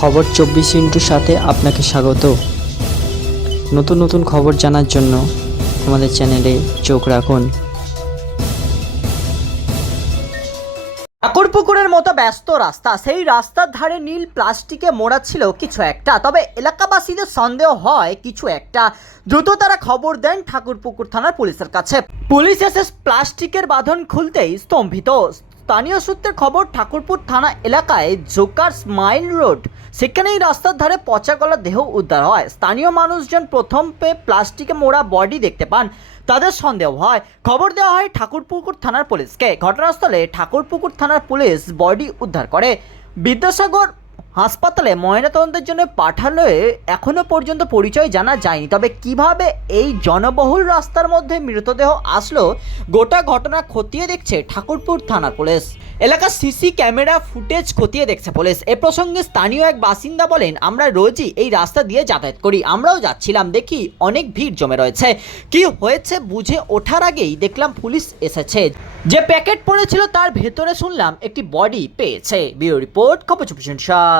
খবর চব্বিশ ইন্টুর সাথে আপনাকে স্বাগত। নতুন নতুন খবর জানার জন্য আমাদের চ্যানেলে চোখ রাখুন। ঠাকুরপুকুরের মতো ব্যস্ত রাস্তা, সেই রাস্তার ধারে নীল প্লাস্টিকে মোড়া ছিল কিছু একটা। তবে এলাকাবাসীদের সন্দেহ হয়, কিছু একটা দ্রুত তারা খবর দেন ঠাকুরপুকুর থানার পুলিশের কাছে। পুলিশ এসে প্লাস্টিকের বাঁধন খুলতেই স্তম্ভিত। স্থানীয় সূত্রে খবর, ঠাকুরপুর থানা এলাকায় জোকার স্মাইল রোড সেখানে এই রাস্তার ধারে পচা গলা দেহ উদ্ধার হয়। স্থানীয় মানুষজন প্রথম পেয়ে প্লাস্টিকে মোড়া বডি দেখতে পান। তাদের সন্দেহ হয়। খবর দেওয়া হয় ঠাকুরপুকুর থানার পুলিশকে। ঘটনাস্থলে ঠাকুরপুকুর থানার পুলিশ বডি উদ্ধার করে। বিদ্যাসাগর হাসপাতালে ময়নাতদন্তের জন্য পাঠালে এখনও পর্যন্ত পরিচয় জানা যায়নি। তবে কীভাবে এই জনবহুল রাস্তার মধ্যে মৃতদেহ আসলো, গোটা ঘটনা খতিয়ে দেখছে ঠাকুরপুর থানার পুলিশ। এলাকার সিসি ক্যামেরা ফুটেজ খতিয়ে দেখছে পুলিশ। এ প্রসঙ্গে স্থানীয় এক বাসিন্দা বলেন, আমরা রোজই এই রাস্তা দিয়ে যাতায়াত করি, আমরাও যাচ্ছিলাম, দেখি অনেক ভিড় জমে রয়েছে। কি হয়েছে বুঝে ওঠার আগেই দেখলাম পুলিশ এসেছে। যে প্যাকেট পড়েছিল তার ভেতরে শুনলাম একটি বডি পেয়েছে। বিও রিপোর্ট, খবর চব্বিশ সাত